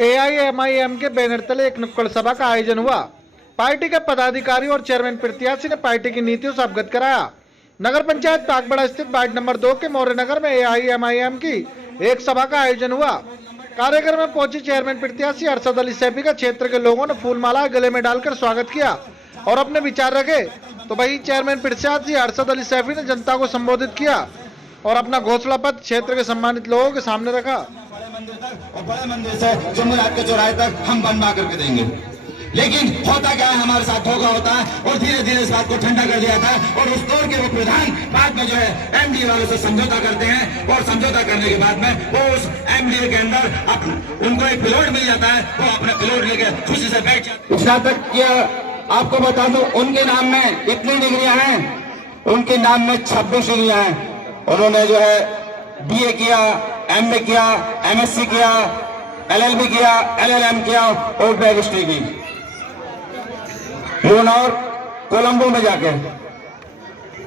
AIMIM के banner तले एक नुक्कड़ सभा का आयोजन हुआ। पार्टी के पदाधिकारी और चेयरमैन प्रत्याशी ने पार्टी की नीतियों से अवगत कराया। नगर पंचायत बागबड़ा स्थित वार्ड नंबर 2 के मौर्य नगर में एआईएमआईएम की एक सभा का आयोजन हुआ। कार्यक्रम में पहुंची चेयरमैन प्रत्याशी अरशद अली सैफी का क्षेत्र के लोगों ने फूलमाला गले में डालकर स्वागत किया और अपने विचार रखे। तो वही चेयरमैन प्रत्याशी अरशद अली सैफी ने जनता को संबोधित किया और अपना घोषणा पत्र क्षेत्र के सम्मानित लोगों के सामने रखा। और बड़े मंदिर से जुमेरात के चौराहे तक हम बनवा करके देंगे, लेकिन होता क्या है, हमारे साथ धोखा होता है और धीरे धीरे इस बात को ठंडा कर दिया था। और उस दौर के वो प्रधान बाद में जो है एमडीए वालों से समझौता करते हैं और समझौता करने के बाद में वो उस एमडीए के अंदर उनको एक प्लॉट मिल जाता है, वो अपना प्लॉट लेके खुशी से बैठ जाते हैं। स्नातक किया, आपको बता दो उनके नाम में इतनी डिग्रियां हैं, उनके नाम में 26 डिग्रियां हैं। उन्होंने जो है बीए किया, एमए किया, एमएससी किया, एलएलबी किया, एलएलएम किया और बैरिस्ट्री की और कोलंबो में जाके।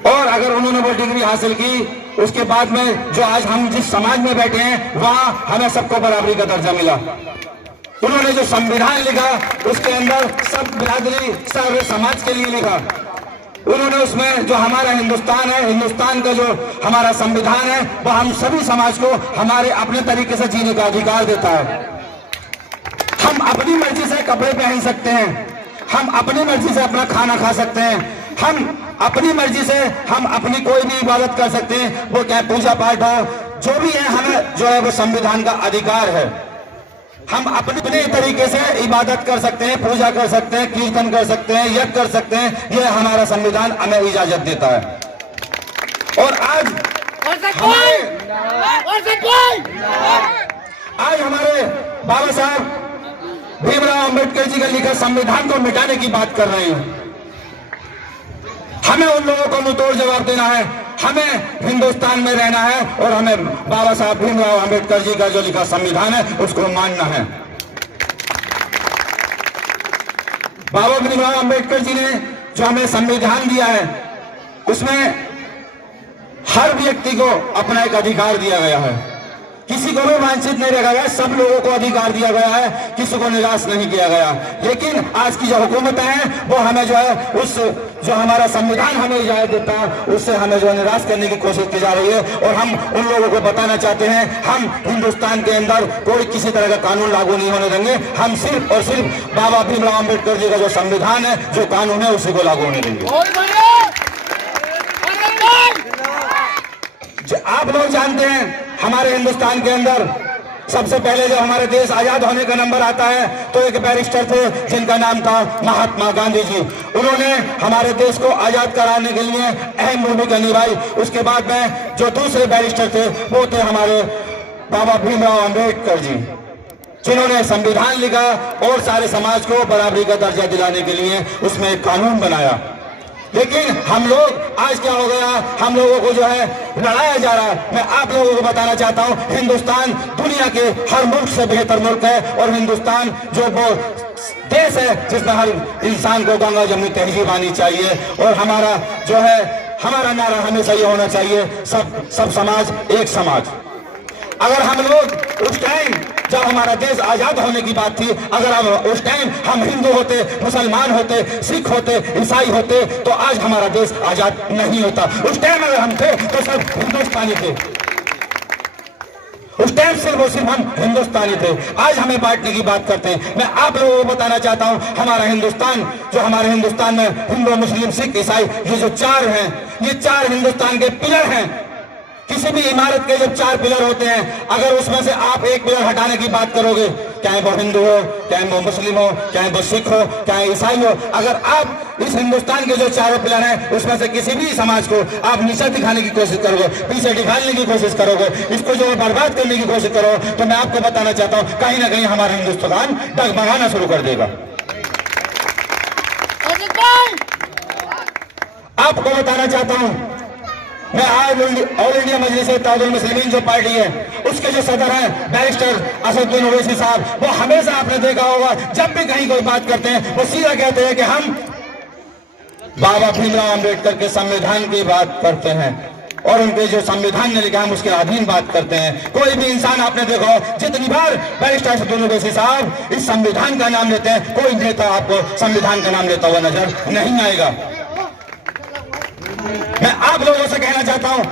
और अगर उन्होंने वो डिग्री हासिल की, उसके बाद में जो आज हम जिस समाज में बैठे हैं वहां हमें सबको बराबरी का दर्जा मिला। उन्होंने जो संविधान लिखा उसके अंदर सब बिरादरी सब समाज के लिए लिखा। उन्होंने उसमें जो हमारा हिंदुस्तान है, हिंदुस्तान का जो हमारा संविधान है, वो हम सभी समाज को हमारे अपने तरीके से जीने का अधिकार देता है। हम अपनी मर्जी से कपड़े पहन सकते हैं, हम अपनी मर्जी से अपना खाना खा सकते हैं, हम अपनी मर्जी से हम अपनी कोई भी इबादत कर सकते हैं, वो क्या पूजा पाठ हो, जो भी है हमें जो है वो संविधान का अधिकार है। हम अपने तरीके से इबादत कर सकते हैं, पूजा कर सकते हैं, कीर्तन कर सकते हैं, यज्ञ कर सकते हैं, ये हमारा संविधान हमें इजाजत देता है। और आज हमारे बाबा साहब भीमराव अंबेडकर जी का लिखा संविधान को मिटाने की बात कर रहे हैं। हमें उन लोगों को मुंहतोड़ जवाब देना है, हमें हिंदुस्तान में रहना है और हमें बाबा साहब भीमराव अंबेडकर जी का जो लिखा संविधान है उसको मानना है। बाबा भीमराव अंबेडकर जी ने जो हमें संविधान दिया है उसमें हर व्यक्ति को अपना एक अधिकार दिया गया है, किसी को भी वंचित नहीं रखा गया, सब लोगों को अधिकार दिया गया है, किसी को निराश नहीं किया गया। लेकिन आज की जो हुकूमत है वो हमें जो है उस जो हमारा संविधान हमें इजाजत देता है उससे हमें जो निराश करने की कोशिश की जा रही है। और हम उन लोगों को बताना चाहते हैं, हम हिंदुस्तान के अंदर कोई किसी तरह का कानून लागू नहीं होने देंगे। हम सिर्फ और सिर्फ बाबा भीमराव अम्बेडकर जी का जो संविधान है, जो कानून है, उसी को लागू होने देंगे। आप लोग जानते हैं हमारे हिंदुस्तान के अंदर सबसे पहले जब हमारे देश आजाद होने का नंबर आता है तो एक बैरिस्टर थे जिनका नाम था महात्मा गांधी जी। उन्होंने हमारे देश को आजाद कराने के लिए अहम भूमिका निभाई। उसके बाद में जो दूसरे बैरिस्टर थे वो थे हमारे बाबा भीमराव अंबेडकर जी, जिन्होंने संविधान लिखा और सारे समाज को बराबरी का दर्जा दिलाने के लिए उसमें एक कानून बनाया। लेकिन हम लोग आज क्या हो गया, हम लोगों को जो है लड़ाया जा रहा है। मैं आप लोगों को बताना चाहता हूं, हिंदुस्तान दुनिया के हर मुल्क से बेहतर मुल्क है और हिंदुस्तान जो वो देश है जिसमें हर इंसान को गंगा जमुनी तहजीब आनी चाहिए। और हमारा जो है हमारा नारा हमेशा ये होना चाहिए, सब समाज एक समाज। अगर हम लोग उस टाइम जब हमारा देश आजाद होने की बात थी, अगर हम उस टाइम हम हिंदू होते, मुसलमान होते, सिख होते, ईसाई होते, तो आज हमारा देश आजाद नहीं होता। उस टाइम अगर हम थे तो सब हिंदुस्तानी थे, उस टाइम सिर्फ और सिर्फ हम हिंदुस्तानी थे। आज हमें बांटने की बात करते हैं। मैं आप लोगों को बताना चाहता हूं, हमारा हिंदुस्तान जो हमारे हिंदुस्तान में हिंदू, मुस्लिम, सिख, ईसाई, ये जो चार हैं, ये चार हिंदुस्तान के पिलर हैं। किसी भी इमारत के जब चार पिलर होते हैं, अगर उसमें से आप एक पिलर हटाने की बात करोगे, चाहे वो हिंदू हो, चाहे वो मुस्लिम हो, चाहे वो सिख हो, चाहे ईसाई हो, अगर आप इस हिंदुस्तान के जो चारों पिलर हैं उसमें से किसी भी समाज को आप नीचा दिखाने की कोशिश करोगे, पीछे दिखाने की कोशिश करोगे, इसको जो बर्बाद करने की कोशिश करोगे, तो मैं आपको बताना चाहता हूँ कहीं ना कहीं हमारा हिंदुस्तान डगमगाना शुरू कर देगा। आपको बताना चाहता हूँ, मैं आज ऑल इंडिया मजलिस इत्तेहादुल मुस्लिमीन जो पार्टी है उसके जो सदर हैं बैरिस्टर असदुद्दीन ओवैसी साहब, वो हमेशा आपने देखा होगा जब भी कहीं कोई बात करते हैं वो सीधा कहते हैं कि हम बाबा भीमराव अंबेडकर के संविधान की बात करते हैं। और उनके जो संविधान ने लिखा है उसके अधीन बात करते हैं। कोई भी इंसान आपने देखो जितनी बार बैरिस्टर अशरफ ओवैसी साहब इस संविधान का नाम लेते हैं, कोई नेता आपको संविधान का नाम लेता हुआ नजर नहीं आएगा। मैं आप लोगों से कहना चाहता हूं,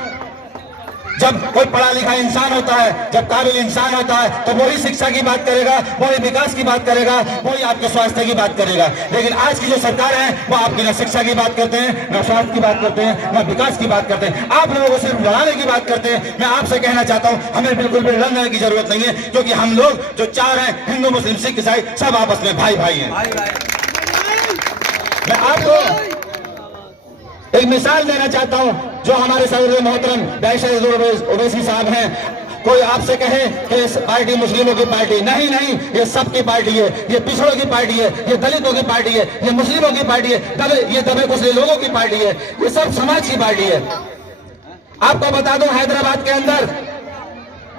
जब कोई पढ़ा लिखा इंसान होता है, जब काबिल इंसान होता है, तो वही शिक्षा की बात करेगा, वही विकास की बात करेगा, वही आपके स्वास्थ्य की बात करेगा। लेकिन आज की जो सरकार है वो आपकी न शिक्षा की बात करते हैं, न स्वास्थ्य की बात करते हैं, न विकास की बात करते हैं। आप लोगों को सिर्फ लड़ाने की बात करते हैं। मैं आपसे कहना चाहता हूं हमें बिल्कुल भी लड़ने की जरूरत नहीं है, क्योंकि हम लोग जो चार हैं, हिंदू मुस्लिम सिख ईसाई, सब आपस में भाई भाई हैं। मैं आपको एक मिसाल देना चाहता हूं, जो हमारे सदर मोहतरम बैरिस्टर ओवैसी साहब हैं। कोई आपसे कहे कि इस पार्टी मुस्लिमों की पार्टी, नहीं नहीं, ये सबकी पार्टी है, ये पिछड़ों की पार्टी है, ये दलितों की पार्टी है, ये मुस्लिमों की पार्टी है, ये दबे कुचले लोगों की पार्टी है, ये सब समाज की पार्टी है। आपको बता दूं, हैदराबाद के अंदर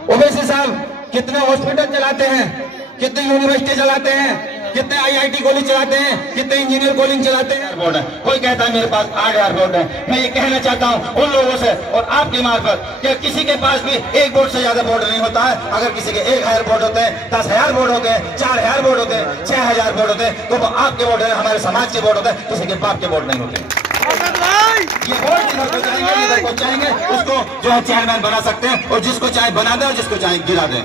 ओवैसी साहब कितने हॉस्पिटल चलाते हैं, कितनी यूनिवर्सिटी चलाते हैं, कितने IIT कॉलेज चलाते हैं, कितने इंजीनियर कॉलेज चलाते हैं। एयरपोर्ट है, कोई कहता है मेरे पास 8 एयरपोर्ट है। मैं ये कहना चाहता हूं उन लोगों से और आपकी मार्फत कि किसी के पास भी एक बोर्ड से ज्यादा बोर्ड नहीं होता है। अगर किसी के 1,000 बोर्ड होते हैं, 10,000 बोर्ड होते हैं, 4,000 बोर्ड होते हैं, 6,000 बोर्ड होते हैं, तो वो आपके बोर्ड है, हमारे समाज के बोर्ड होते हैं, किसी के बाप के बोर्ड नहीं होते। ये बोर्ड जिधर को जाएंगे, जिधर को चाहेंगे उसको जो है चेयरमैन बना सकते हैं, और जिसको चाहे बना दें और जिसको चाहे गिरा दें।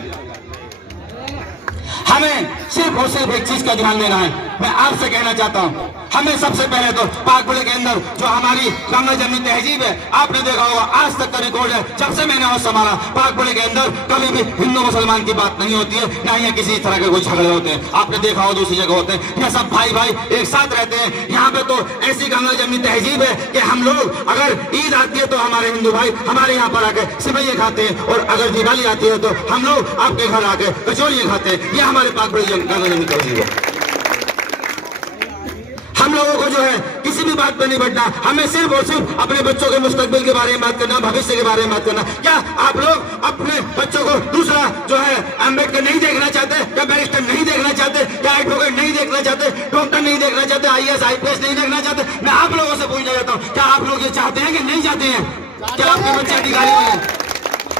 हमें सिर्फ और सिर्फ एक चीज का ध्यान देना है। मैं आपसे कहना चाहता हूं, हमें सबसे पहले तो पाकपुरे के अंदर जो हमारी गंगा जमनी तहजीब है, आपने देखा होगा आज तक का रिकॉर्ड है, जब से मैंने होश संभाला पाकपुरे के अंदर कभी भी हिंदू मुसलमान की बात नहीं होती है, ना ही किसी तरह के कोई झगड़े होते हैं। आपने देखा हो दूसरी जगह होते हैं, यहाँ सब भाई भाई एक साथ रहते हैं। यहाँ पे तो ऐसी गंगा जमनी तहजीब है कि हम लोग अगर ईद आती है तो हमारे हिंदू भाई हमारे यहाँ पर आके सिवैये खाते हैं, और अगर दिवाली आती है तो हम लोग आपके घर आके कचौड़ियाँ खाते हैं। ये हमारे पाकपुरे गंगा जमनी तहजीब है। हम लोगों को जो है किसी भी बात पर नहीं बढ़ना, हमें सिर्फ और सिर्फ अपने बच्चों के मुस्तकबिल के बारे में बात करना, भविष्य के बारे में बात करना। क्या आप लोग अपने बच्चों को दूसरा जो है अम्बेडकर नहीं देखना चाहते, क्या बैरिस्टर नहीं देखना चाहते, क्या एडवोकेट नहीं देखना चाहते, डॉक्टर नहीं देखना चाहते, IAS IPS नहीं देखना चाहते? मैं आप लोगों से पूछना चाहता हूँ, क्या आप लोग ये चाहते हैं कि नहीं चाहते हैं? क्या आपके बच्चे अधिकारी बने?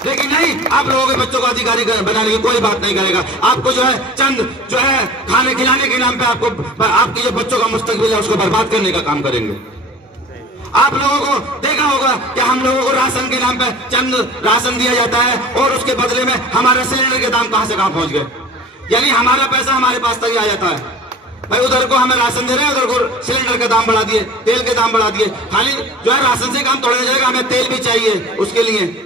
लेकिन नहीं, आप लोगों के बच्चों को अधिकारी बनाने की कोई बात नहीं करेगा। आपको जो है चंद जो है खाने खिलाने के नाम पे आपको आपके जो बच्चों का मुस्तकबिल है उसको बर्बाद करने का काम करेंगे। आप लोगों को देखा होगा कि हम लोगों को राशन के नाम पे चंद राशन दिया जाता है, और उसके बदले में हमारे सिलेंडर के दाम कहां से कहां पहुंच गए। यानी हमारा पैसा हमारे पास तक ही आ जाता है। भाई उधर को हमें राशन दे रहे हैं, उधर को सिलेंडर के दाम बढ़ा दिए, तेल के दाम बढ़ा दिए। खाली जो है राशन से काम थोड़ा जाएगा, हमें तेल भी चाहिए, उसके लिए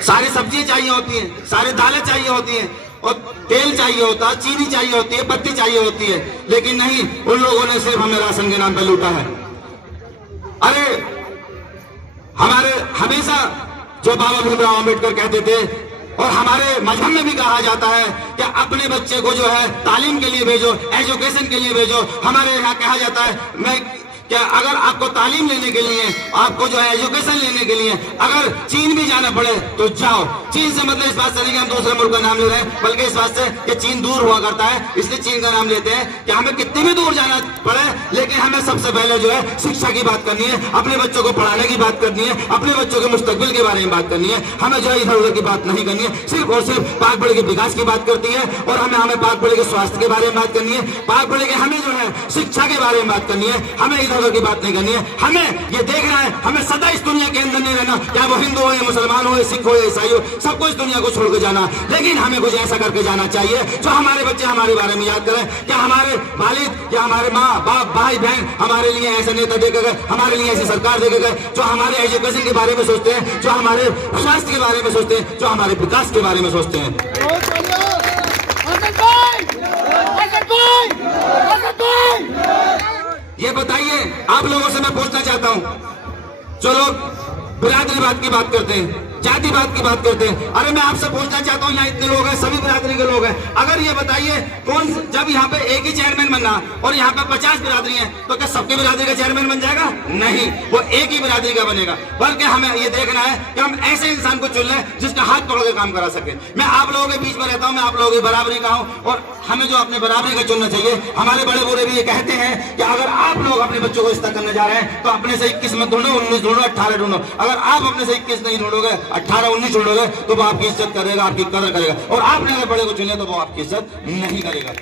सारी सब्जी चाहिए होती हैं, सारी दालें चाहिए होती हैं, और तेल चाहिए होता है, चीनी चाहिए होती है, पत्ती चाहिए होती है। लेकिन नहीं, उन लोगों ने सिर्फ हमें राशन के नाम पे लूटा है। अरे हमारे हमेशा जो बाबा भीमराव अम्बेडकर कहते थे, और हमारे मजहब में भी कहा जाता है कि अपने बच्चे को जो है तालीम के लिए भेजो, एजुकेशन के लिए भेजो। हमारे यहाँ कहा जाता है क्या अगर आपको तालीम लेने के लिए, आपको जो है एजुकेशन लेने के लिए अगर चीन भी जाना पड़े तो जाओ। चीन से मतलब इस बात से नहीं कि हम दूसरे मुल्क का नाम ले रहे हैं, बल्कि इस बात से कि चीन दूर हुआ करता है, इसलिए चीन का नाम लेते हैं कि हमें कितनी भी दूर जाना पड़े, लेकिन हमें सबसे पहले जो है शिक्षा की बात करनी है, अपने बच्चों को पढ़ाने की बात करनी है, अपने बच्चों के मुस्तकबिल के बारे में बात करनी है। हमें जो है इधर उधर की बात नहीं करनी है, सिर्फ और सिर्फ पाकपुरे के विकास की बात करती है, और हमें पाकपुरे के स्वास्थ्य के बारे में बात करनी है, पाकपुरे के हमें जो है शिक्षा के बारे में बात करनी है। हमें इधर उधर की बात नहीं करनी है। हमें ये देखना है, हमें सदा इस दुनिया के अंदर नहीं रहना, क्या वो हिंदू हो या मुसलमान हो या सिख हो या ईसाई हो, सबको इस दुनिया को छोड़ के जाना। लेकिन हमें कुछ ऐसा करके जाना चाहिए जो हमारे बच्चे हमारे बारे में याद करें, क्या हमारे वालिद या हमारे माँ बाप भाई बहन हमारे लिए ऐसे नेता देखे गए, हमारे लिए ऐसी सरकार देखे गए जो हमारे एजुकेशन के बारे में सोचते हैं, जो हमारे स्वास्थ्य के बारे में सोचते हैं, जो हमारे विकास के बारे में सोचते हैं। ये बताइए, आप लोगों से मैं पूछना चाहता हूं, जो लोग बिरादरीवाद की बात करते हैं, जातिवाद की बात करते हैं। अरे मैं आपसे पूछना चाहता हूँ, यहाँ इतने लोग हैं, सभी बिरादरी के लोग हैं, अगर ये बताइए कौन, जब यहाँ पे एक ही चेयरमैन बनना और यहाँ पे 50 बिरादरी है, तो क्या सबके बिरादरी का चेयरमैन बन जाएगा? नहीं, वो एक ही बिरादरी का बनेगा। बल्कि हमें ये देखना है कि हम ऐसे इंसान को चुन लें जिसका हाथ पकड़ के काम करा सके। मैं आप लोगों के बीच में रहता हूँ, मैं आप लोगों की बराबरी का हूँ, और हमें जो अपने बराबरी का चुनना चाहिए। हमारे बड़े बूढ़े भी ये कहते हैं कि अगर आप लोग अपने बच्चों को रिश्ता करने जा रहे हैं तो अपने से 21 मत ढूंढो, 19 ढूंढो, 18 ढूंढो। अगर आप अपने से 21 नहीं ढूंढोगे, 18 19 ढूंढोगे, तो वो आपकी इज्जत करेगा, आपकी कदर करेगा। और आपने अगर बड़े को चुने तो वो आपकी इज्जत नहीं करेगा।